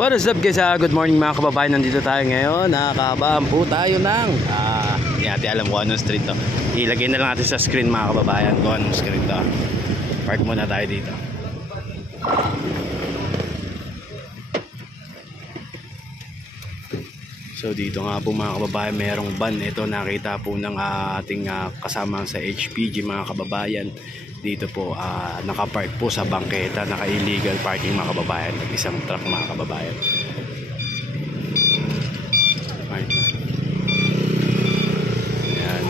What is up guys? Good morning mga kababayan. Nandito tayo ngayon. Nakakabaan po tayo ng hindi natin alam kung anong street to. Ilagay na lang natin sa screen mga kababayan kung anong screen to. Park muna tayo dito. So dito nga po mga kababayan, merong van. Ito nakita po ng ating kasama sa HPG mga kababayan. Dito po nakapark po sa bangketa, naka-illegal parking mga kababayan. Isang truck mga kababayan. Ayan,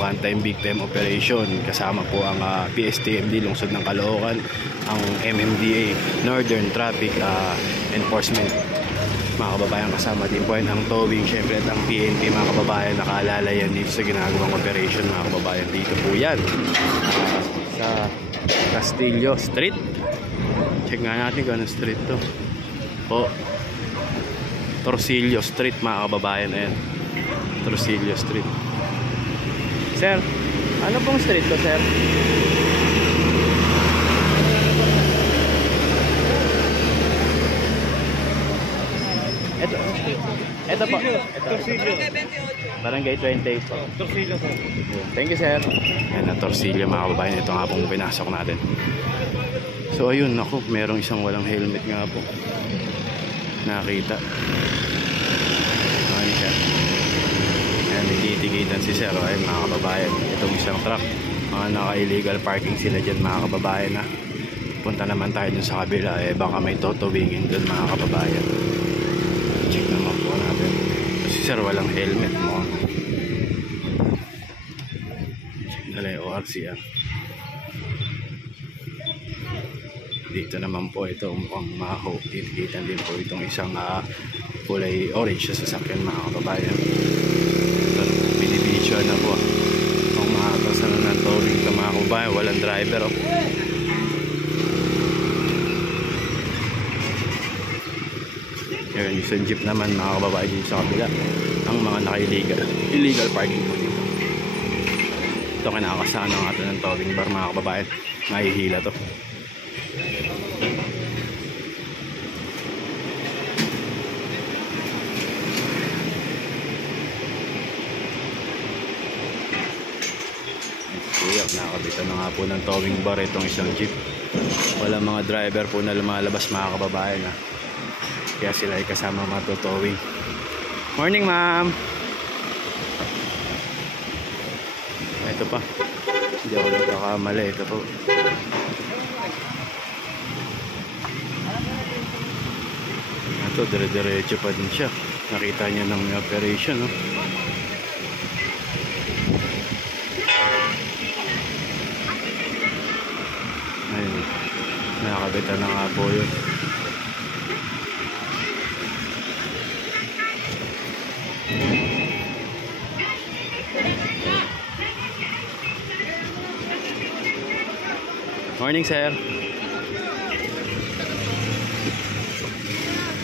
one time big time operation. Kasama po ang PSTMD Lungsod ng Caloocan, ang MMDA Northern Traffic Enforcement mga kababayan. Kasama din po ang towing, syempre at ang PNP mga kababayan. Nakaalala yan dito sa ginagawang operation mga kababayan. Dito po yan sa Castillo Street. Check nga natin kung anong street to po. Torsillo Street mga kababayan. Ayan, Torsillo Street. Sir, ano pong street to sir? Ito po. Torsillo. Barangay 28 po. Torsillo po. Thank you sir. Yan ang Torsillo mga kababayan. Ito nga pong pinasok natin. So ayun, ako, merong isang walang helmet nga po. Nakita. Ayan siya. Ayan, nagtitikitan si sir. Ayan mga kababayan. Itong isang truck. Mga naka-illegal parking sila dyan mga kababayan na. Punta naman tayo dun sa kabila. Baka may totowingin dun mga kababayan. Check naman po natin. Kasi sir walang helmet mo. Check nila yung ORCR. Dito naman po ito mukhang maho. Titikitan din po itong isang kulay orange sa sasakyan mga kababayan. Ito, binibidyo na po. Kung makakasan na ng towing ito mga kababayan. Walang driver oh. Yung isang jeep naman mga kababayan dito sa kabila. Ang mga naka-illegal parking po dito. Ito kinakasahan ng ato ng towing bar mga kababayan. Mahihila to. Nakabitan na nga po ng towing bar itong isang jeep. Walang mga driver po na lumalabas mga kababayan kaya sila ay kasama matutowing. Morning ma'am. Ito pa, hindi ako nagkakamali. Ito po. Ito dire-diretso pa din siya. Nakita niyo ng operation no? Ayun, nakakabitan na nga po yun. Morning sir.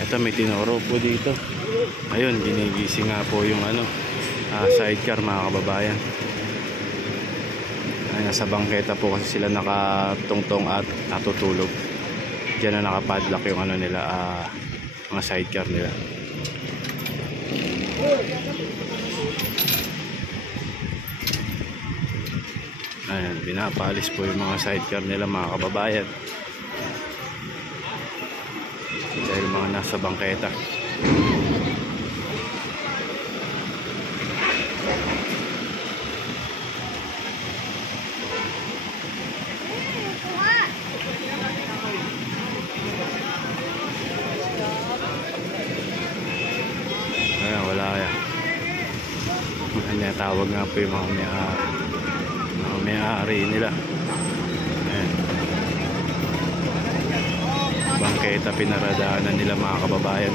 Ito may tinuro po dito. Ayun, ginigising nga po yung sidecar mga kababayan. Ay, nasa bangketa po kasi sila nakatungtong at natutulog. Diyan na nakapadlock yung nila, mga sidecar nila. Ayan, binapalis po yung mga sidecar nila mga kababayan. Dahil mga nasa bangketa. Ayan, wala yan. Tawag nga po yung mga may-ari nila. Ayan. Bangketa pinaradaanan nila mga kababayan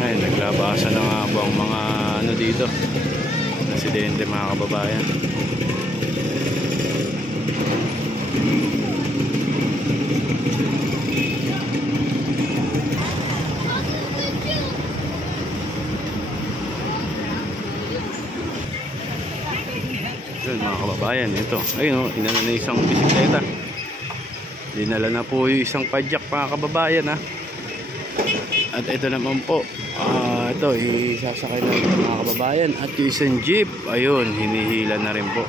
Ayan, naglabasan na nga po ang mga dito. Residente mga kababayan. Yun mga kababayan, ito. Ayun o, inano na isang bisikleta. Dinala na po yung isang padyak mga kababayan ha. At ito naman po, ito isasakay na ito mga kababayan. At yung isang jeep, ayun, hinihila na rin po.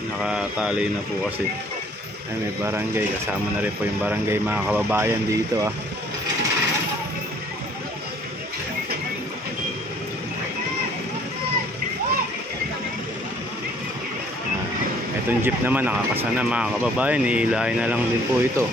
Nakatali na po kasi ay may barangay, kasama na rin po yung barangay mga kababayan dito ah. Itong jeep naman nakakasana mga kababayan, hihilahin na lang din po ito.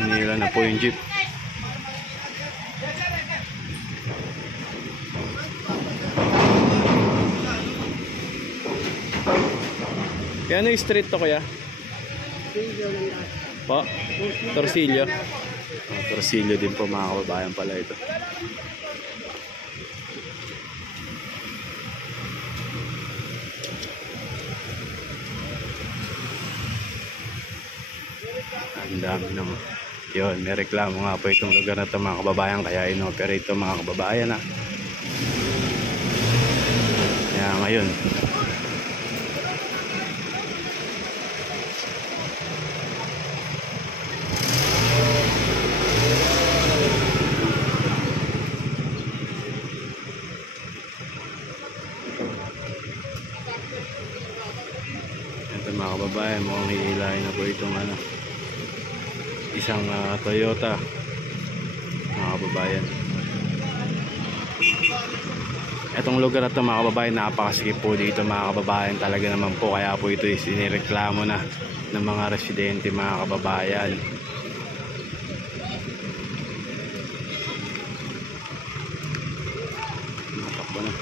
Hinila na po yung jeep. Kaya ano yung street to kaya? Po? Torsilyo? Torsilyo din po mga kababayan pala ito. Ang dami naman. Yun, may reklamo nga po itong lugar na ito mga kababayan, kaya inoperate ito mga kababayan ha. Kaya ngayon ito mga kababayan, mukhang hihilahin na po itong isang Toyota mga kababayan. Itong lugar na ito mga kababayan, napakasikip po dito mga kababayan talaga naman po, kaya po ito sinireklamo na ng mga residente mga kababayan. Matakbo na.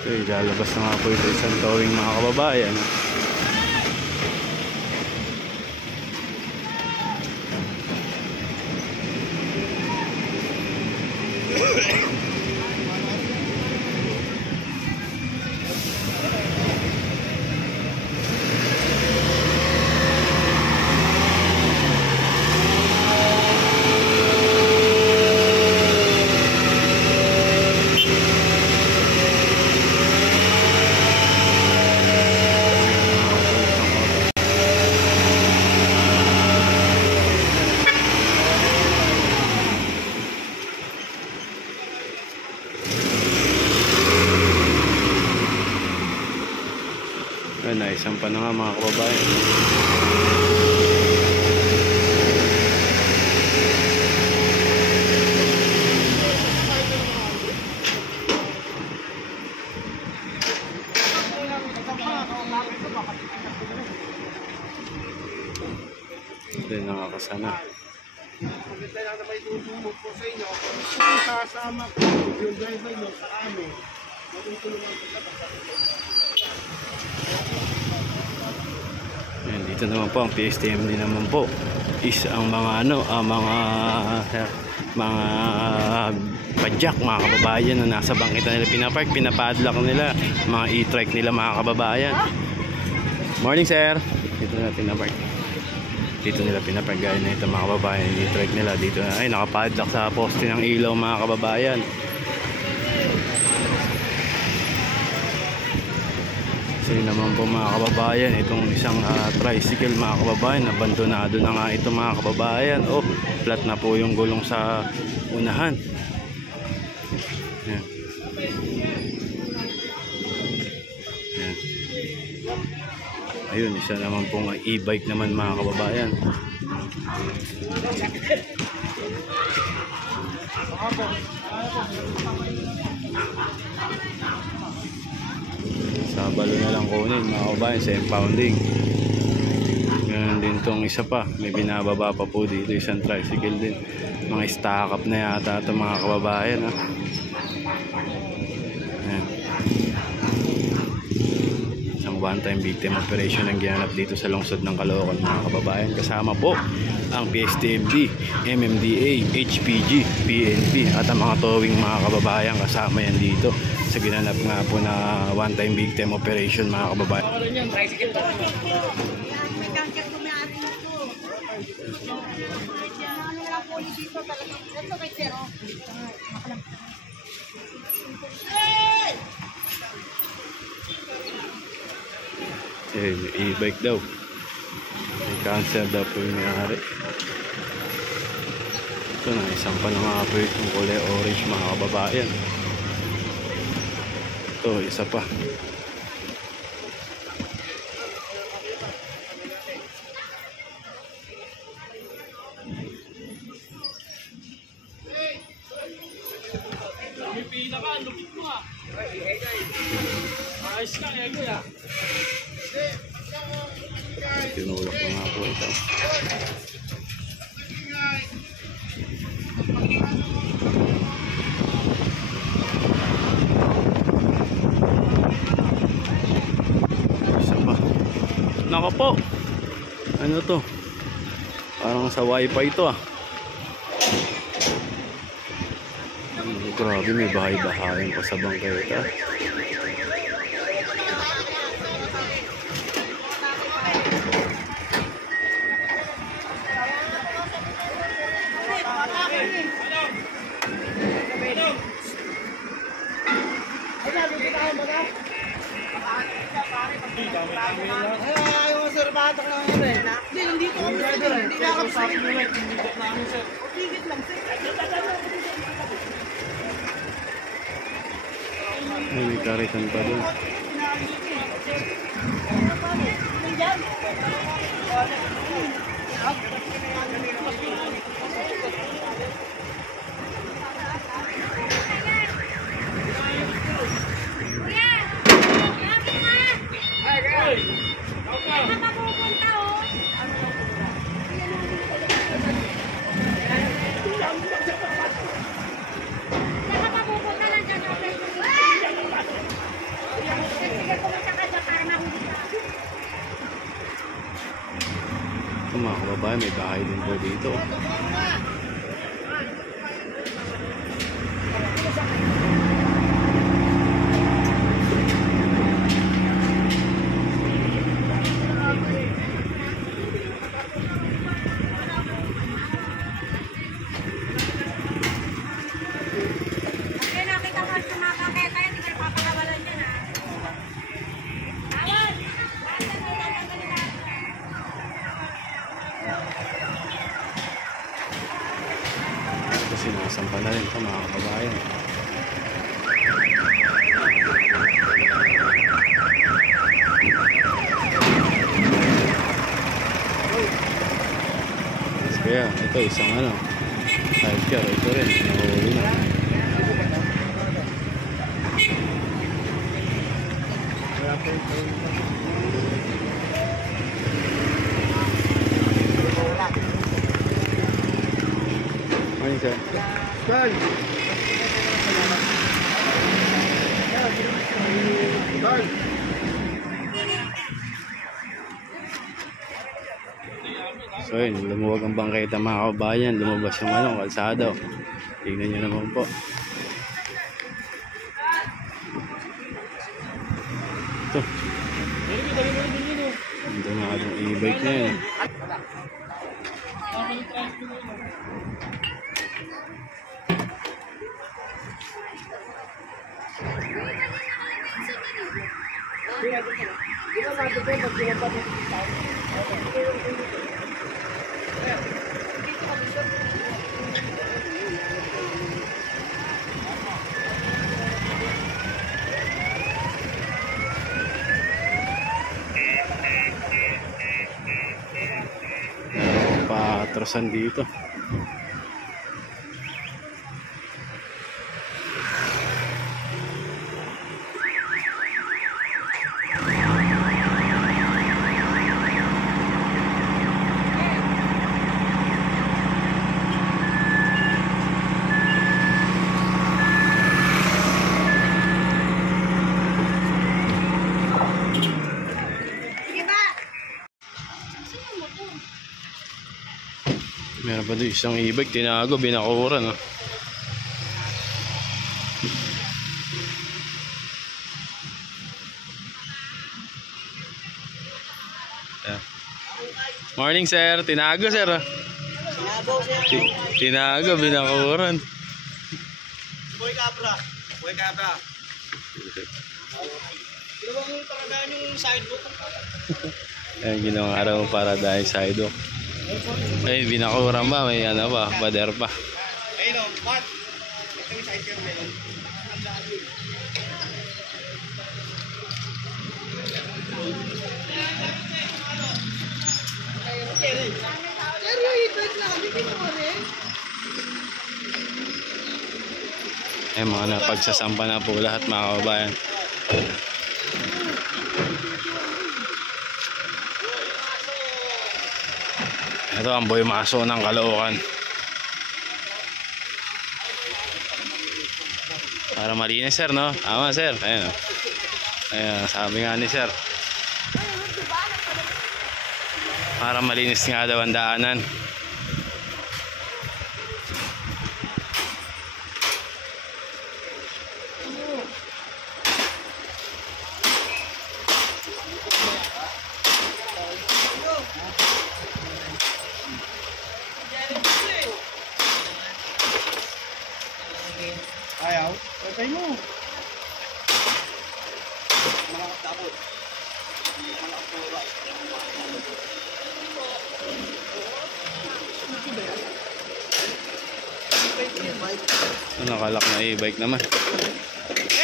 Okay, lalabas na nga po ito isang towing mga kababayan. Isang pa na nga mga kababayan. Ito yung nakakasana. Kasama ko yung driver nyo sa amin. Matutulungan ko sa Ayan, dito naman po ang PSTMD naman po. is ang mga mga padjak mga kababayan na nasa bangkita nila pinapark, pinapadlock nila mga e-trike nila mga kababayan. Morning sir, dito na pinapark, dito nila pinapark gaya na ito mga kababayan, e-trike nila dito na, ay nakapadlock sa poste ng ilaw mga kababayan. So yun naman po mga kababayan, itong isang tricycle mga kababayan, abandonado na nga ito mga kababayan. Oh, flat na po yung gulong sa unahan. Yan. Yan. Ayun, isa naman pong e-bike naman mga kababayan. Sabalo na lang kunin mga kababayan sa impounding. Ganun din tong isa pa, may binababa pa po dito, isang tricycle din. Mga stack up na yata ito mga kababayan ha. Ayan. Isang one-time victim operation ang ginanap dito sa lungsod ng Caloocan mga kababayan. Kasama po ang PSTMD, MMDA, HPG, PNP at ang mga towing mga kababayan, kasama yan dito sa ginanap nga po na one-time victim operation mga kababayan. E-bike daw, may cancer daw po yung nangyari. Ito na, isang pa na nga po yung kulay orange mga kababayan. Ito, isa pa. Tinulak na nga po ito. Isa pa. Naka po. Ano to? Parang sa wifi ito ah. Grabe, may bahay-bahayan pa sa bangketa. Ayaw sir, batak lang yun eh. Hindi, nandito kami sir. Hindi na kami sir. Nandito namin sir. Tigit lang sir. Ay, may karitan pa doon. Mga kababayan, may bahay din po dito. Sinasampa na rin ito mga kababayan. Kaya ito isang hiker, ito rin nahuli na. Morning sir. Sir! Sir! So yun, lumuwag ang bangketa mga kabayan, lumabas yung kalsada. Tingnan nyo naman po. Ito. Ito nga yung e-bike na yun. Patrasan dito. Meron pa doon isang e-bike, tinago, binakuran. Morning sir, tinago sir. Tinago, binakuran. Boy Cabra. Boy Cabra. Ginawa mo paradaan yung sidewalk. Ayan, ginawang araw para dahil sidewalk. Ay, binakuran ba? May ano ba? Bader pa. Ayun o, what? Ito yung side camera yun. Seryo, i-break lang. Hindi mo rin. Ay, mga napagsasampa na po lahat mga kabayan. Ito ang boy maso ng Caloocan. Para malinis sir, no? Tama sir. Ayan, ayan, sabi nga ni sir. Para malinis nga daw ang daanan. Ayaw, patay mo. Malakas tapos. Malakas pura. Nakalak na e-bike naman.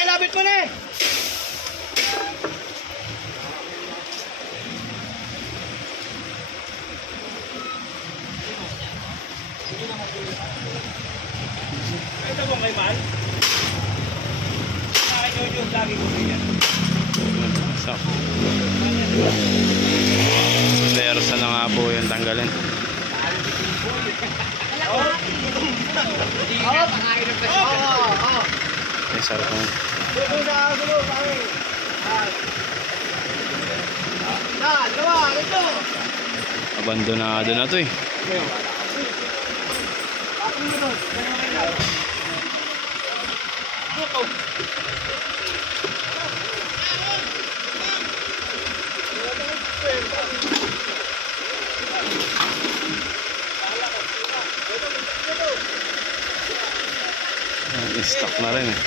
Labit mo na eh! Ito bang kay Mal? Nakakanyod lagi ko ganyan. So, Versa na nga po yung tanggalin. Ay, sarap mo. Abandonado na to eh. Stock na rin eh.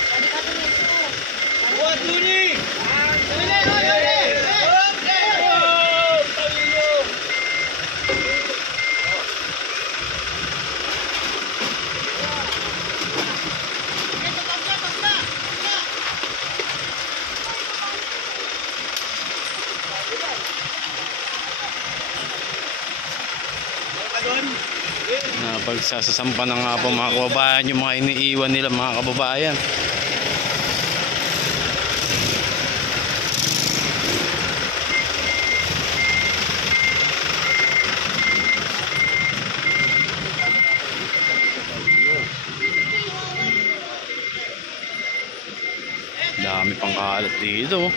Pagsasasampa na nga po mga kababayan yung mga iniiwan nila mga kababayan. Dami pang kalat dito.